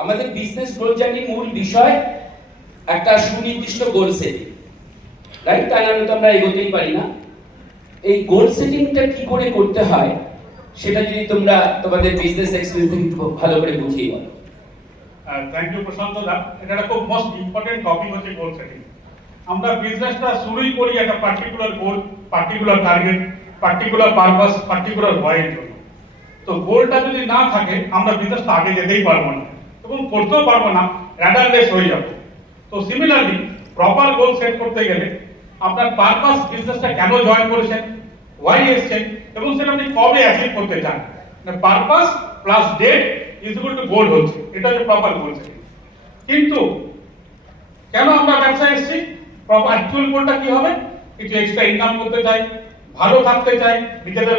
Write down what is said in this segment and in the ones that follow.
আমাদের business growth জার্নির মূল বিষয় একটা সুনির্দিষ্ট গোল সেটিং, রাইট? তাই না তো আমরা এগোতেই পারি না। এই গোল সেটিংটা কি করে করতে হয় সেটা যদি তোমরা তোমাদের বিজনেস এক্সপেরিয়েন্স থেকে ভালো করে বুঝিয়ে বলো। থ্যাংক ইউ প্রশান্ত দা। এটা একটা খুব মোস্ট ইম্পর্টেন্ট টপিক হচ্ছে গোল সেটিং। আমরা বিজনেসটা শুরুই করি একটা particular goal, particular target, particular purpose, particular ওয়াইয়ের জন্য। তো গোলটা যদি না থাকে আমরা বিজনেসটা আগে যেতেই পারবো না এবং করতেও পারবো না, র্যাডারলেস হয়ে যাবো। তো সিমিলারলি প্রপার গোল সেট করতে গেলে আপনার পারপাস, বিজনেসটা কেন জয়েন করেছেন, ওয়াই এসছেন এবং সেটা আপনি কবে অ্যাচিভ করতে চান, purpose plus date is equal to goal হচ্ছে, এটা হচ্ছে প্রপার গোল সেটিং। কিন্তু কেন আমরা ব্যবসায় এসেছি, প্রপার অ্যাকচুয়াল গোলটা কি হবে, কিছু এক্সট্রা ইনকাম করতে চাই, ভালো থাকতে চাই, নিজেদের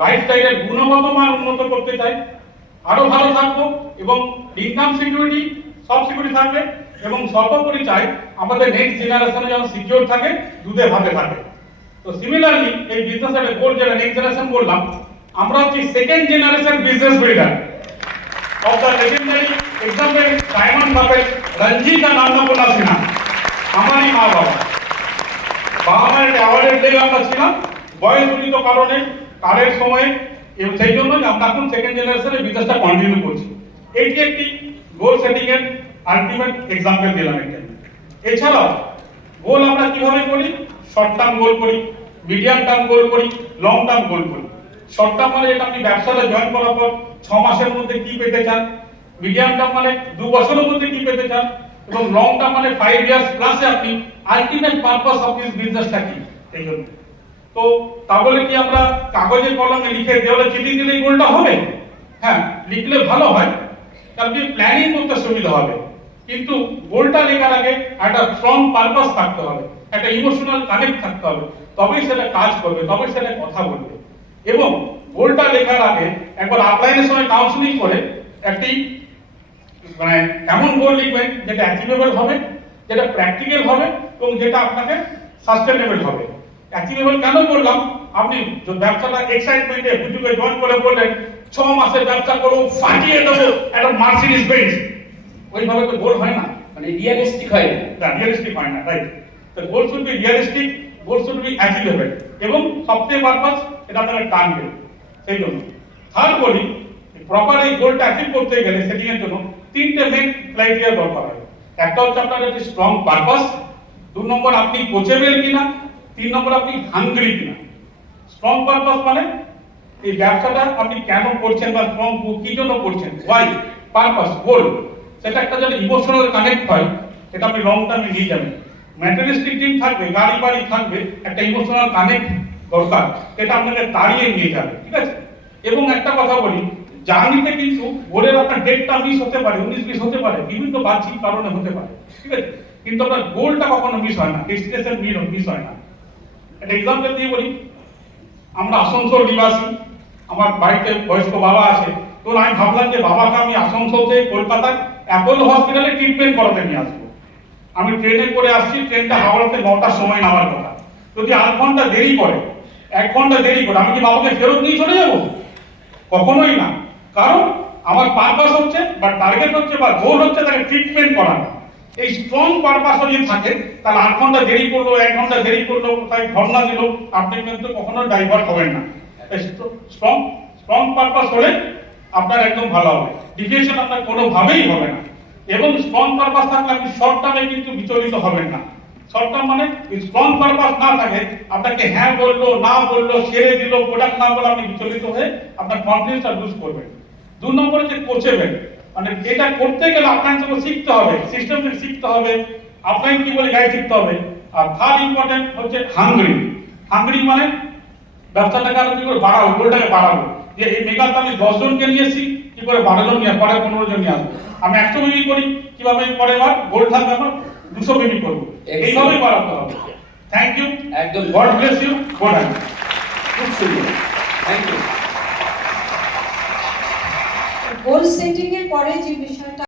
লাইফস্টাইলের গুণগত মান উন্নত করতে চাই, আরো ভালো থাকবো এবং ইনকাম সিকিউরিটি, সব সিকিউরিটি থাকবে এবং সর্বোপরি চাই আমাদের নেক্সট জেনারেশনে যেন সিকিউর থাকে, দুধে ভাতে থাকে। তো সিমিলারলি এই বিজনেসের গোল যেটা নেক্সট জেনারেশন বললাম, আমরা হচ্ছি second generation business builder of the legendary example diamond বাপের রঞ্জিতা নান্নপূর্ণা সিনহা। আমারই মা বাবা, বাবা মায়ের অ্যাওয়ার্ডের লেগে আমরা ছিলাম, বয়সজনিত কারণে কালের সময়ে সেই জন্যই আমরা এখন সেকেন্ড জেনারেশনে বিজনেসটা কন্টিনিউ করছি। এইটি একটি গোল সেটিং এর আলটিমেট এক্সাম্পল দিলাম এটা। এছাড়াও গোল আমরা কিভাবে করি, শর্ট টার্ম গোল করি, মিডিয়াম টার্ম গোল করি, লং টার্ম গোল করি। শর্ট টার্ম মানে এটা আপনি ব্যবসাটা জয়েন করার পর 6 মাসের মধ্যে কি পেতে চান, মিডিয়াম টার্ম মানে 2 বছরের মধ্যে কি পেতে চান এবং লং টার্ম মানে 5 ইয়ার্স প্লাসে আপনি আলটিমেট পারপাস অফ দিস বিজনেসটা কি। এই জন্য তো তাহলে কি আমরা কাগজে কলমে লিখে দেওয়ালে চিঠি দিলেই গোলটা হবে? হ্যাঁ, লিখলে ভালো হয়, আপনি প্ল্যানিং করতে সুবিধা হবে, কিন্তু গোলটা লেখার আগে একটা স্ট্রং পারপাস থাকতে হবে, একটা ইমোশনাল কানেক্ট থাকতে হবে, তবেই সেটা কাজ করবে, তবেই সেটা কথা বলবে। এবং গোলটা লেখার আগে একবার আপলাইনের সময় কাউন্সিলিং করে একটি মানে এমন গোল লিখবেন যেটা অ্যাচিভেবল হবে, যেটা প্র্যাকটিক্যাল হবে এবং যেটা আপনাকে সাস্টেনেবল হবে। অ্যাচিভেবল কেন করলাম, আপনি ব্যবসাটা এক্সাইটমেন্টে হুজুকে জয়েন করে বললেন 6 মাসের ব্যবসা করো, ফাটিয়ে দেবো একটা মার্সিডিজ বেঞ্চ, ওইভাবে তো গোল হয় না, মানে রিয়েলিস্টিক হয় না। রিয়েলিস্টিক হয় না, রাইট? তো goal should be realistic, goal should be achievable এবং সবচেয়ে পারপাস এটা আপনাকে টানবে। সেই জন্য থার্ড বলি, প্রপার এই গোলটা অ্যাচিভ করতে গেলে সেটিং এর জন্য 3টে মেইন ক্রাইটেরিয়া দরকার হয়। একটা হচ্ছে আপনার একটি স্ট্রং পারপাস, 2 নম্বর আপনি কোচেবল কিনা, 3 নম্বর আপনি হাঙ্গ্রি কিনা। স্ট্রং পারপাস মানে এই ব্যবসাটা আপনি কেন করছেন বা স্ট্রং কি জন্য করছেন, ওয়াই, পারপাস, গোল, সেটা একটা যেন ইমোশনাল কানেক্ট হয়, সেটা আপনি লং টার্মে নিয়ে যাবেন। ম্যাটেরিয়ালিস্টিক দিক থাকবে, গাড়ি বাড়ি থাকবে, একটা ইমোশনাল কানেক্ট দরকার, সেটা আপনাকে তাড়িয়ে নিয়ে যাবে, ঠিক আছে? এবং একটা কথা বলি, জার্নিতে কিন্তু গোলের আপনার ডেটটা মিস হতে পারে, 19-20 হতে পারে, বিভিন্ন বাহ্যিক কারণে হতে পারে, ঠিক আছে? কিন্তু আপনার গোলটা কখনো মিস হয় না, ডেস্টিনেশন মিস হয় না। একটা এক্সাম্পল দিয়ে বলি, আমরা আসানসোল নিবাসী, আমার বাড়িতে বয়স্ক বাবা আছে, তো আমি ভাবলাম যে বাবাকে আমি আসানসোল থেকে কলকাতায় অ্যাপোলো হসপিটালে ট্রিটমেন্ট করাতে নিয়ে আসবো। আমি ট্রেনে করে আসছি, ট্রেনটা হাওড়াতে 9টার সময় নামার কথা, যদি 8 ঘন্টা দেরি করে, 1 ঘন্টা দেরি করে, আমি কি বাবাকে ফেরত নিয়ে চলে যাবো? কখনোই না। কারণ আমার পারপাস হচ্ছে বা টার্গেট হচ্ছে বা গোল হচ্ছে তাকে ট্রিটমেন্ট করানো। এই স্ট্রং পারপাস যদি থাকে তাহলে 8 ঘন্টা দেরি করলো, 1 ঘন্টা দেরি করলো, তাই ধর্ণা দিল, আপনি কিন্তু কখনো ডাইভার্ট হবেন না। স্ট্রং পারপাস হলে আপনার একদম ভালো হবে, ডিভিয়েশন আপনার কোনোভাবেই হবে না। এবং স্ট্রং পারপাস থাকলে আপনি শর্ট টার্মে কিন্তু বিচলিত হবেন না। শর্ট টার্ম মানে স্ট্রং পারপাস না থাকে, আপনাকে হ্যাঁ বললো, না বললো, ছেড়ে দিল, প্রোডাক্ট না বলে আপনি বিচলিত হয়ে আপনার কনফিডেন্সটা লুজ করবেন। 2 নম্বরে যে কোচেবেন, মানে এটা করতে গেলে আপনাকে তো শিখতে হবে, সিস্টেম শিখতে হবে, আপনাকে কি বলে গাইড শিখতে হবে। আর থার্ড ইম্পর্টেন্ট হচ্ছে হাঙ্গ্রি। হাঙ্গ্রি মানে ব্যবসাটাকে আরো কি করে বাড়াবো, গোলটাকে বাড়াবো, যে এই মেগাতে আমি 10 জনকে নিয়ে এসেছি, কি করে 12 জন নিয়ে, পরে 15 জন নিয়ে আসবো। আমি 100 বিক্রি করি, কিভাবে পরে বার গোল থাকবে আমার 200 বিক্রি করবো, এইভাবেই বাড়াতে হবে। থ্যাংক ইউ, একদম, God bless you, good night. খুব সুন্দর, থ্যাংক ইউ। গোল সেটিং এর পরে যে বিষয়টা